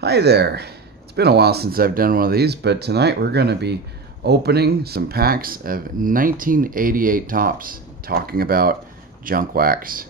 Hi there. It's been a while since I've done one of these, but tonight we're going to be opening some packs of 1988 Topps, talking about junk wax.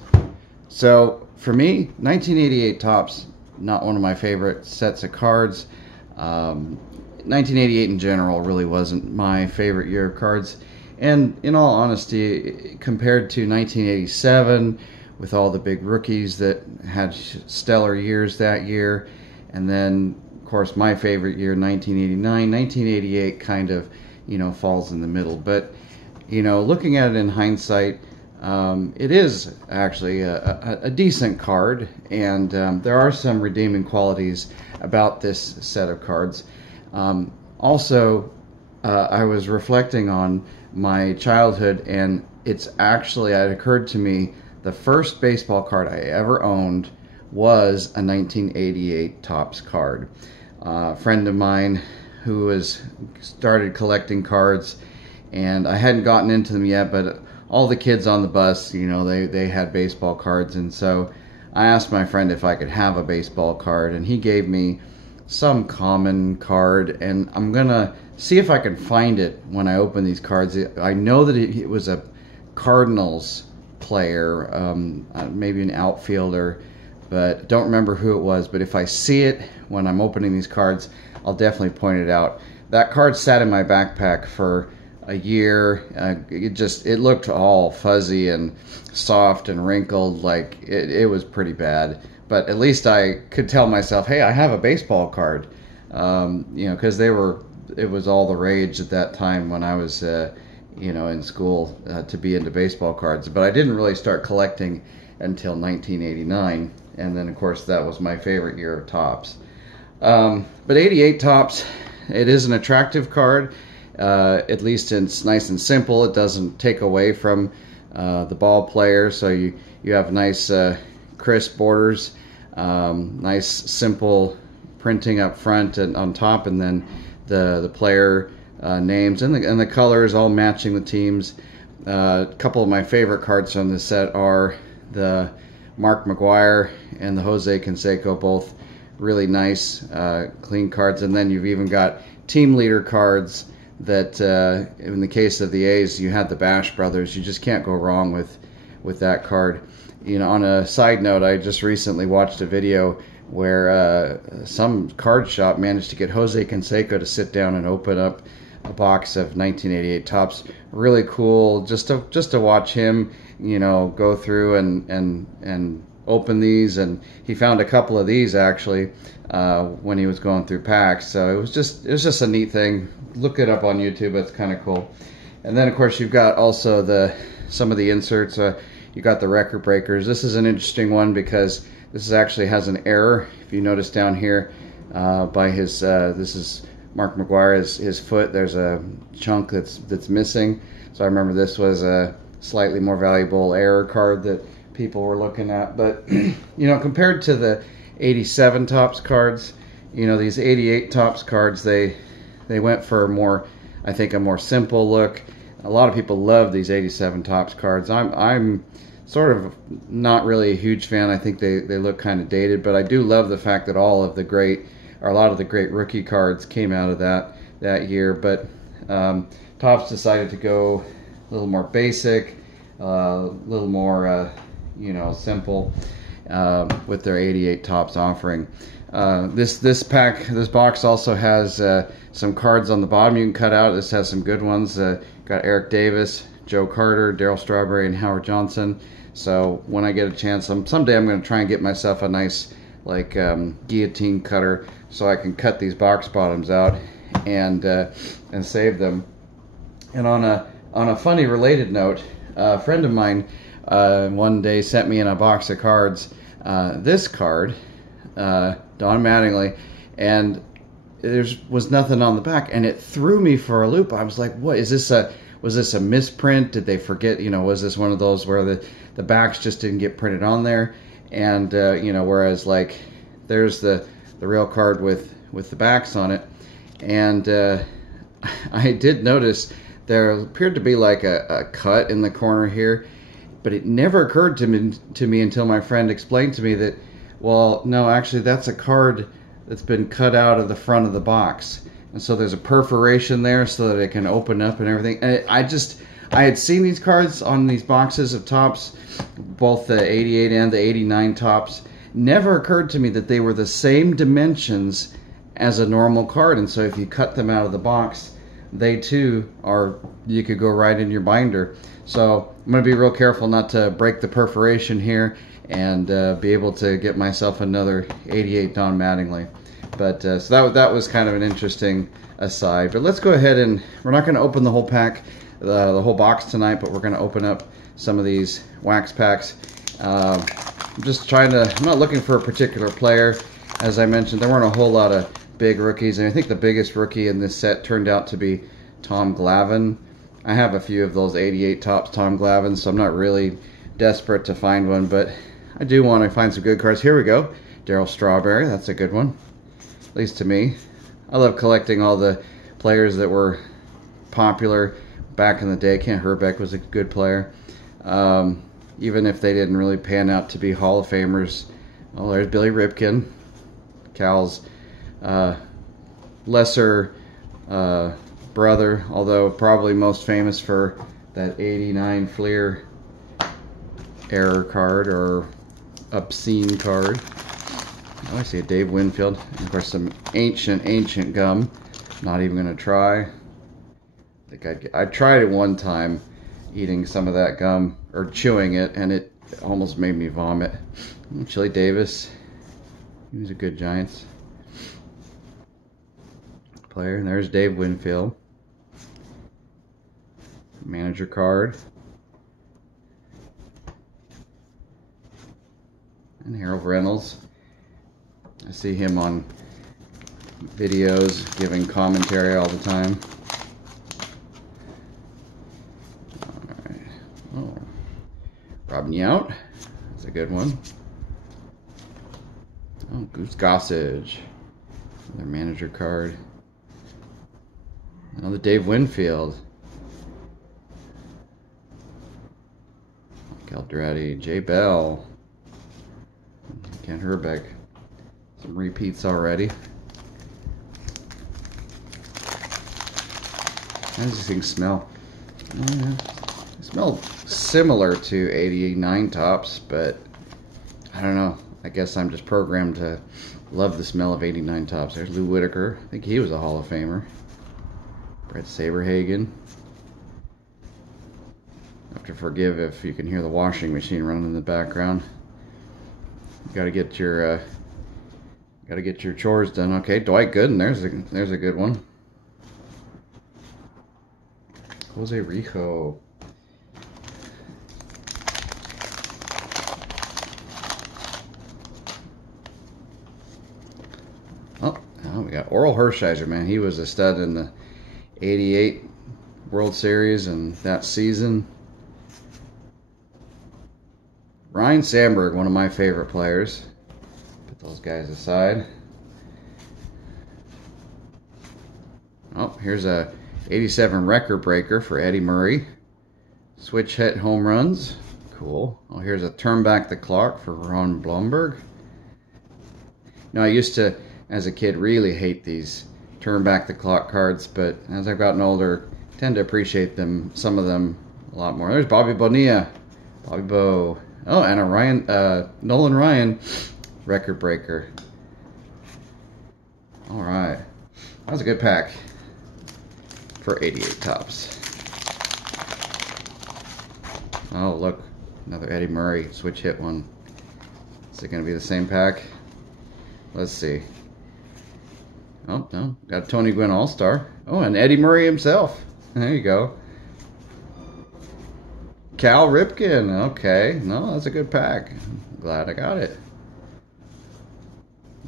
So for me, 1988 Topps, not one of my favorite sets of cards. 1988 in general really wasn't my favorite year of cards. And in all honesty, compared to 1987, with all the big rookies that had stellar years that year, and then, of course, my favorite year, 1989. 1988 kind of, falls in the middle. But, looking at it in hindsight, it is actually a decent card, and there are some redeeming qualities about this set of cards. Also, I was reflecting on my childhood, and it occurred to me the first baseball card I ever owned was a 1988 Topps card. A friend of mine who started collecting cards, and I hadn't gotten into them yet, but all the kids on the bus, they had baseball cards, and so I asked my friend if I could have a baseball card, and he gave me some common card, and I'm gonna see if I can find it when I open these cards. I know that it was a Cardinals player, maybe an outfielder, but don't remember who it was. But if I see it when I'm opening these cards, I'll definitely point it out. That card sat in my backpack for a year. It looked all fuzzy and soft and wrinkled, like it was pretty bad. But at least I could tell myself, hey, I have a baseball card, because it was all the rage at that time when I was in school, to be into baseball cards. But I didn't really start collecting until 1989, and then of course that was my favorite year of Topps. But 88 Topps, it is an attractive card. At least it's nice and simple. It doesn't take away from the ball player, so you have nice crisp borders, nice simple printing up front and on top, and then the player names and the colors all matching the teams. A couple of my favorite cards from this set are the Mark McGwire and the Jose Canseco, both really nice, clean cards. And then you've even got team leader cards that, in the case of the A's, you had the Bash brothers. You just can't go wrong with that card. On a side note, I just recently watched a video where some card shop managed to get Jose Canseco to sit down and open up a box of 1988 Topps. Really cool, just to watch him, go through and open these. And he found a couple of these actually when he was going through packs. So it was just a neat thing. Look it up on YouTube. It's kind of cool. And then of course you've got also some of the inserts. You got the record breakers. This is an interesting one because this actually has an error. If you notice down here by his this is Mark McGwire's his foot. There's a chunk that's missing. So I remember this was a slightly more valuable error card that people were looking at. But compared to the 87 Topps cards, these 88 Topps cards, they went for a more simple look. A lot of people love these 87 Topps cards. I'm sort of not really a huge fan. I think they look kind of dated, but I do love the fact that a lot of the great rookie cards came out of that year. But Topps decided to go a little more basic, a little more simple with their 88 Topps offering. This box also has some cards on the bottom you can cut out. This has some good ones. Got Eric Davis, Joe Carter, Darryl Strawberry, and Howard Johnson. So when I get a chance, someday I'm going to try and get myself a nice guillotine cutter so I can cut these box bottoms out and save them. And on a funny related note, a friend of mine one day sent me in a box of cards this card, Don Mattingly, and there was nothing on the back, and it threw me for a loop. I was like, what is this? Was this a misprint? Did they forget? Was this one of those where the backs just didn't get printed on there? And whereas like there's the real card with the backs on it. And I did notice there appeared to be like a cut in the corner here, but it never occurred to me until my friend explained to me that, well, no, actually that's a card that's been cut out of the front of the box. And so there's a perforation there so that it can open up and everything. And I had seen these cards on these boxes of tops, both the 88 and the 89 tops. Never occurred to me that they were the same dimensions as a normal card. And so if you cut them out of the box, they too are, you could go right in your binder. So I'm going to be real careful not to break the perforation here and be able to get myself another 88 Don Mattingly. But so that was kind of an interesting aside. But let's go ahead and, we're not going to open the whole pack, the whole box tonight, but we're going to open up some of these wax packs. I'm just trying to, I'm not looking for a particular player. As I mentioned, there weren't a whole lot of big rookies, and I think the biggest rookie in this set turned out to be Tom Glavine. I have a few of those 88 tops Tom Glavine, so I'm not really desperate to find one, but I do want to find some good cards. Here we go. Darryl Strawberry, that's a good one, at least to me. I love collecting all the players that were popular back in the day. Kent Herbeck was a good player. Even if they didn't really pan out to be Hall of Famers. Well, there's Billy Ripken, Cal's lesser brother, although probably most famous for that 89 Fleer error card or obscene card. Oh, I see a Dave Winfield. And of course, some ancient gum. Not even going to try. I think I tried it one time, eating some of that gum, or chewing it, and it almost made me vomit. Chili Davis. He was a good Giants player. And there's Dave Winfield. Manager card. And Harold Reynolds. I see him on videos giving commentary all the time. Alright. Oh. Rob Yount. That's a good one. Oh, Goose Gossage. Another manager card. Another Dave Winfield. Caldrati. Jay Bell. Kent Herbeck. Some repeats already. How does this thing smell? Oh, yeah. They smell similar to 89 tops, but I don't know. I guess I'm just programmed to love the smell of 89 tops. There's Lou Whitaker. I think he was a Hall of Famer. Brett Saberhagen. I have to forgive if you can hear the washing machine running in the background. You gotta get your chores done. Okay, Dwight Gooden. There's a good one. Jose Rijo. Oh, we got Oral Hershiser, man. He was a stud in the 88 World Series and that season. Ryan Sandberg, one of my favorite players. Put those guys aside. Oh, here's a 87 record breaker for Eddie Murray. Switch hit home runs. Cool. Oh, here's a turn back the clock for Ron Blomberg. Now, I used to, as a kid, really hate these turn back the clock cards, but as I've gotten older, I tend to appreciate them, some of them, a lot more. There's Bobby Bonilla. Bobby Bo. Oh, and a Nolan Ryan record breaker. All right. That was a good pack for 88 tops. Oh, look. Another Eddie Murray switch hit one. Is it going to be the same pack? Let's see. Oh, no. Got a Tony Gwynn All-Star. Oh, and Eddie Murray himself. There you go. Cal Ripken. Okay. No, that's a good pack. Glad I got it.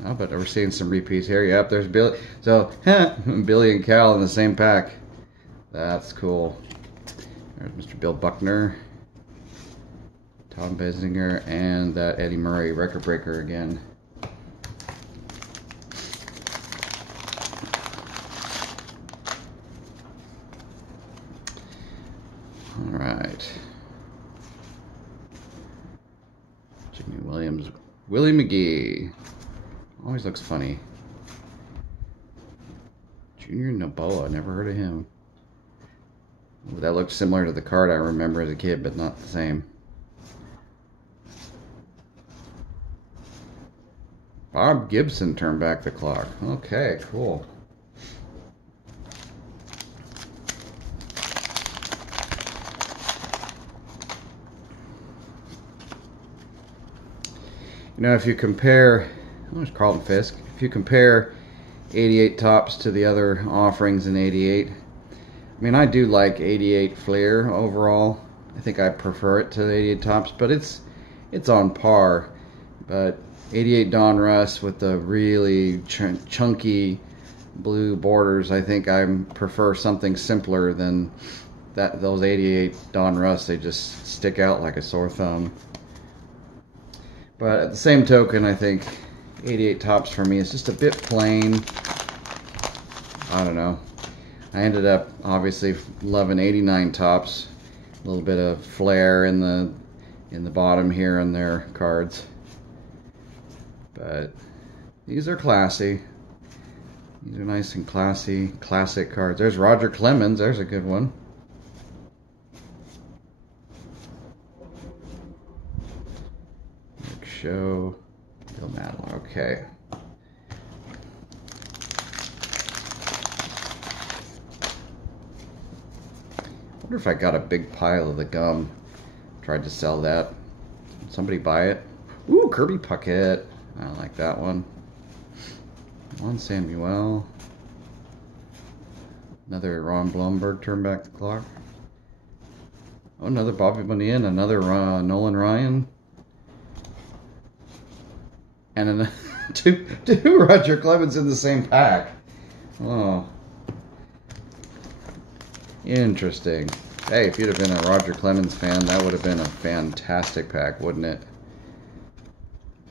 Oh, but we're seeing some repeats here. Yep, there's Billy. So, Billy and Cal in the same pack. That's cool. There's Mr. Bill Buckner. Tom Basinger, and that Eddie Murray record breaker again. All right. Jimmy Williams. Willie McGee. Always looks funny. Junior Noboa, never heard of him. That looked similar to the card I remember as a kid, but not the same. Bob Gibson turned back the clock. Okay, cool. You know, if you compare, oh, there's Carlton Fisk. If you compare 88 tops to the other offerings in 88, I mean, I do like 88 Fleer overall. I think I prefer it to 88 tops, but it's on par. But 88 Donruss with the really chunky blue borders, I think I prefer something simpler than that. Those 88 Donruss, they just stick out like a sore thumb. But at the same token, I think 88 tops for me is just a bit plain. I don't know. I ended up obviously loving 89 tops. A little bit of flair in the bottom here on their cards. But these are classy. These are nice and classy, classic cards. There's Roger Clemens. There's a good one. Show Bill Madler. Okay. I wonder if I got a big pile of the gum. Tried to sell that. Did somebody buy it? Ooh, Kirby Puckett. I like that one. Juan Samuel. Another Ron Blomberg turned back the clock. Oh, another Bobby Bonilla, another Nolan Ryan. And two Roger Clemens in the same pack. Oh. Interesting. Hey, if you'd have been a Roger Clemens fan, that would have been a fantastic pack, wouldn't it?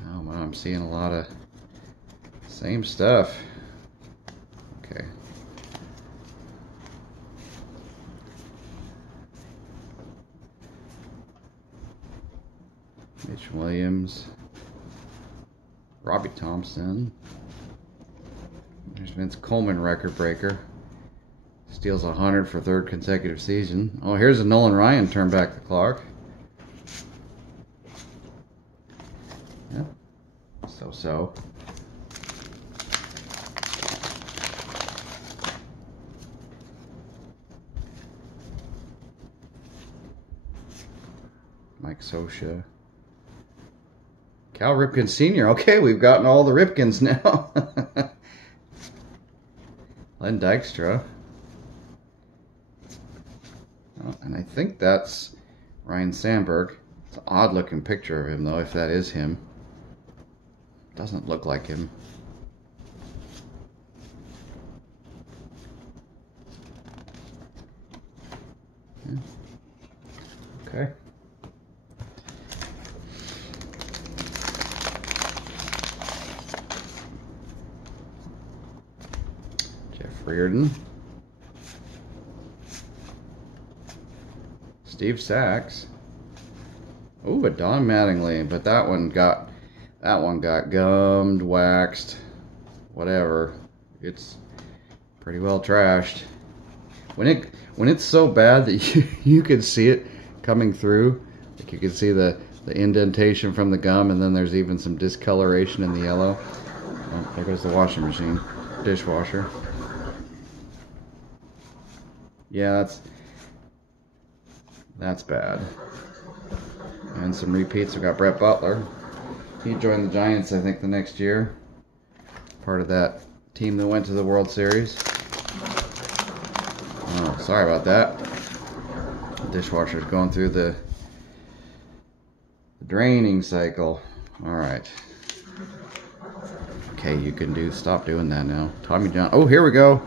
Oh, wow, I'm seeing a lot of same stuff. Okay. Mitch Williams. Robbie Thompson. There's Vince Coleman, record breaker. Steals 100 for third consecutive season. Oh, here's a Nolan Ryan turn back the clock. Yeah. So. Mike Scioscia. Cal Ripken Sr. Okay, we've gotten all the Ripkens now. Len Dykstra. Oh, and I think that's Ryan Sandberg. It's an odd looking picture of him though, if that is him. Doesn't look like him. Yeah. Okay. Reardon. Steve Sachs. Ooh, a Don Mattingly, but that one got gummed, waxed, whatever. It's pretty well trashed. When it's so bad that you could see it coming through, like you could see the indentation from the gum, and then there's even some discoloration in the yellow. Oh, there goes the washing machine, dishwasher. Yeah, that's bad. And some repeats. We got Brett Butler. He joined the Giants, I think, the next year. Part of that team that went to the World Series. Oh, sorry about that. The dishwasher's going through the draining cycle. All right. Okay, you can stop doing that now. Tommy John. Oh, here we go.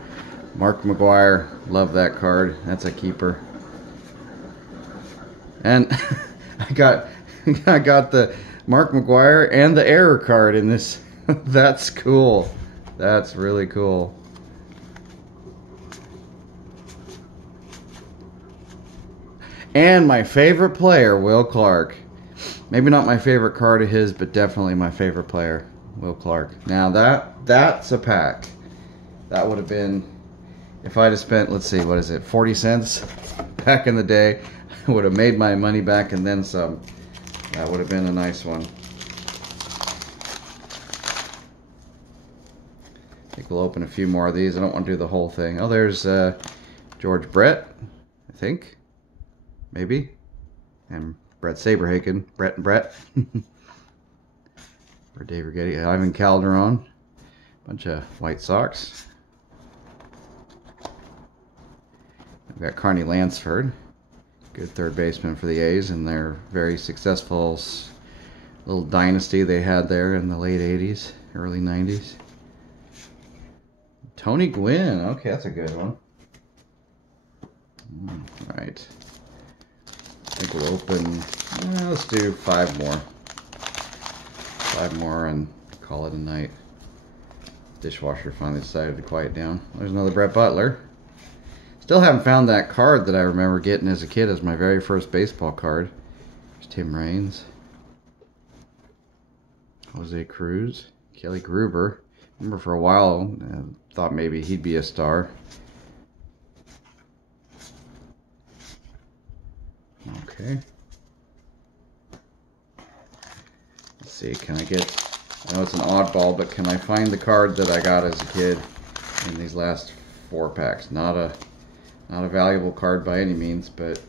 Mark McGwire, love that card. That's a keeper. And I got the Mark McGwire and the error card in this. That's cool. That's really cool. And my favorite player, Will Clark. Maybe not my favorite card of his, but definitely my favorite player, Will Clark. Now that's a pack. That would have been If I'd have spent, let's see, what is it, 40 cents back in the day, I would have made my money back and then some. That would have been a nice one. I think we'll open a few more of these. I don't want to do the whole thing. Oh, there's George Brett, I think. Maybe. And Brett Saberhagen. Brett and Brett. Or Dave Rigetti. Ivan Calderon. Bunch of White Sox. We've got Carney Lansford. Good third baseman for the A's and their very successful little dynasty they had there in the late 80s, early 90s. Tony Gwynn. Okay, that's a good one. All right. I think we'll open, let's do 5 more. 5 more and call it a night. Dishwasher finally decided to quiet down. There's another Brett Butler. Still haven't found that card that I remember getting as a kid as my very first baseball card. There's Tim Raines. Jose Cruz. Kelly Gruber. Remember for a while, thought maybe he'd be a star. Okay. Let's see, can I get, I know it's an oddball, but can I find the card that I got as a kid in these last 4 packs? Not a valuable card by any means, but it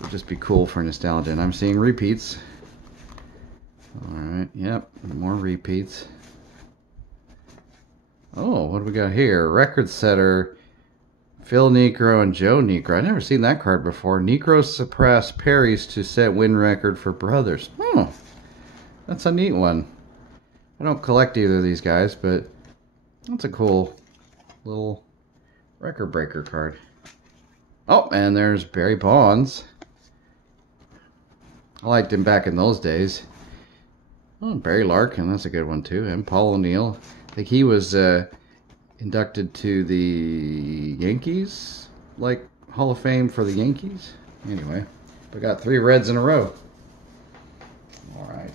would just be cool for nostalgia. And I'm seeing repeats. Alright, yep, more repeats. Oh, what do we got here? Record setter Phil Niekro and Joe Niekro. I've never seen that card before. Niekro surpassed Perry's to set win record for brothers. Oh, that's a neat one. I don't collect either of these guys, but that's a cool little record breaker card. Oh, and there's Barry Bonds. I liked him back in those days. Oh, Barry Larkin, that's a good one too. And Paul O'Neill. I think he was inducted to the Yankees, like Hall of Fame for the Yankees. Anyway, we got 3 reds in a row. All right.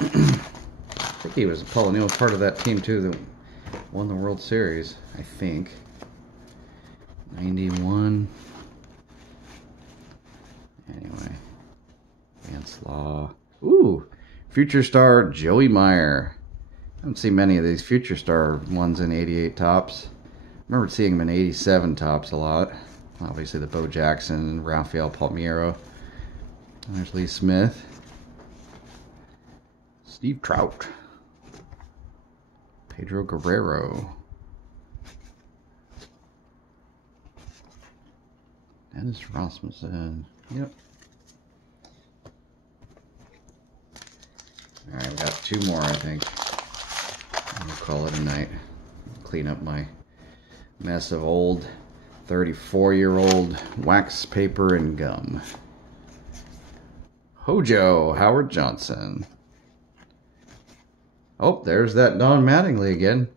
I think he was, Paul O'Neill was part of that team too that won the World Series, I think. 91. Anyway. Vance Law. Ooh, Future Star Joey Meyer. I haven't seen many of these Future Star ones in 88 tops. I remember seeing them in 87 tops a lot. Obviously the Bo Jackson and Rafael Palmeiro. And there's Lee Smith. Steve Trout. Pedro Guerrero. Dennis Rasmussen. Yep. Alright, we got 2 more, I think. And we'll call it a night. Clean up my mess of old 34-year-old wax paper and gum. Hojo, Howard Johnson. Oh, there's that Don Mattingly again.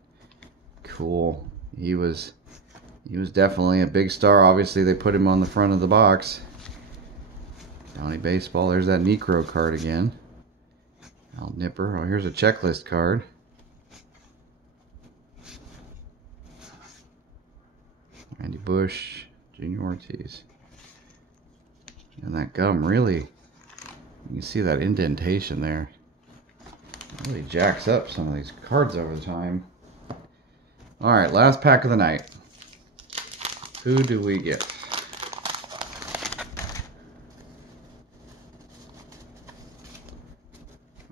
Cool. He was definitely a big star. Obviously, they put him on the front of the box. Donnie Baseball. There's that Niekro card again. Al Nipper. Oh, here's a checklist card. Randy Bush. Junior Ortiz. And that gum really, you can see that indentation there. It really jacks up some of these cards over the time. Alright, last pack of the night. Who do we get?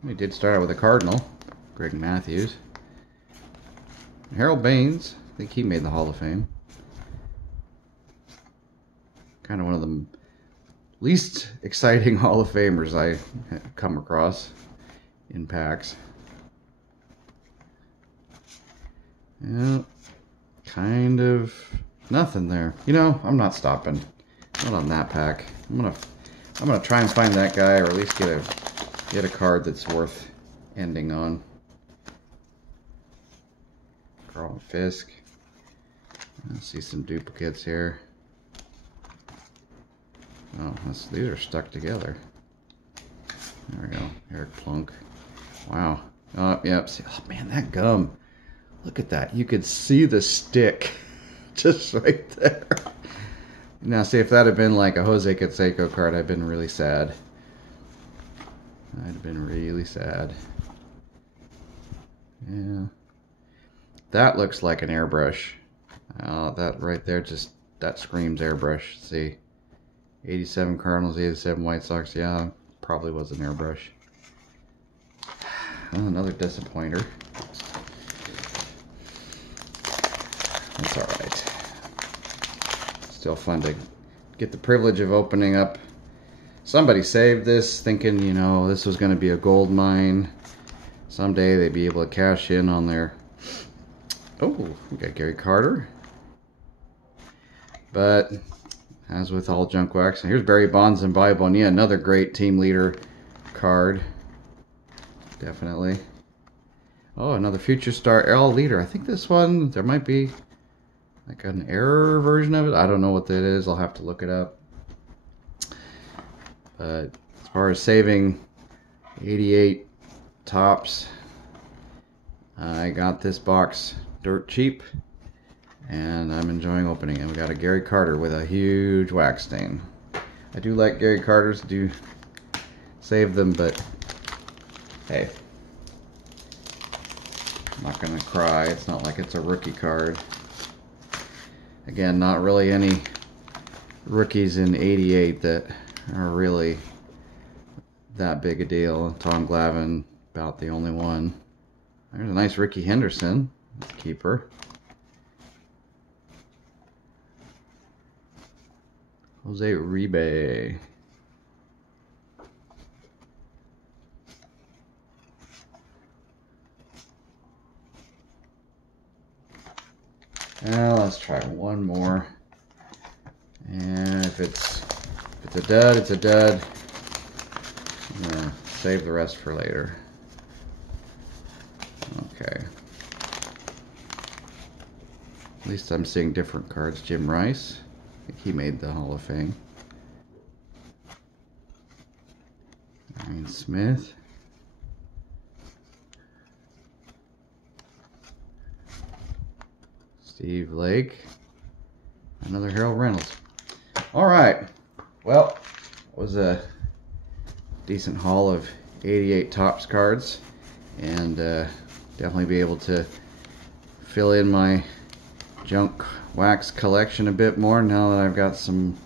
We did start out with a Cardinal, Greg Matthews. Harold Baines, I think he made the Hall of Fame. Kind of one of the least exciting Hall of Famers I come across in packs. Yeah, kind of nothing there. You know, I'm not stopping. Not on that pack. I'm gonna try and find that guy, or at least get a card that's worth ending on. Carlton Fisk. I see some duplicates here. Oh, these are stuck together. There we go. Eric Plunk. Wow. Oh, yep. See, oh, man, that gum. Look at that. You could see the stick just right there. Now, see, if that had been like a Jose Canseco card, I'd been really sad. I'd have been really sad. Yeah. That looks like an airbrush. That right there, just, that screams airbrush. See? 87 Cardinals, 87 White Sox. Yeah, probably was an airbrush. Oh, another disappointer. That's alright. Still fun to get the privilege of opening up. Somebody saved this thinking, you know, this was going to be a gold mine. Someday they'd be able to cash in on their... Oh, we got Gary Carter. But, as with all junk wax, here's Barry Bonds and Bobby Bonilla, another great team leader card. Definitely. Oh, another future star L leader. I think this one, there might be like an error version of it. I don't know what that is. I'll have to look it up. But as far as saving 88 tops, I got this box dirt cheap, and I'm enjoying opening it. We got a Gary Carter with a huge wax stain. I do like Gary Carters, do save them, but hey, I'm not gonna cry. It's not like it's a rookie card. Again, not really any rookies in 88 that are really that big a deal. Tom Glavine, about the only one. There's a nice Ricky Henderson. That's a keeper. Jose Uribe. Now let's try one more. And if it's a dud, it's a dud. I'm gonna save the rest for later. Okay. At least I'm seeing different cards. Jim Rice. I think he made the Hall of Fame. Ryan Smith. Steve Lake. Another Harold Reynolds. All right. Well, it was a decent haul of 88 Topps cards, and definitely be able to fill in my junk wax collection a bit more now that I've got some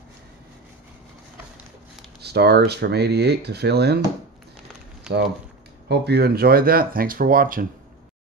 stars from 88 to fill in. So, hope you enjoyed that. Thanks for watching.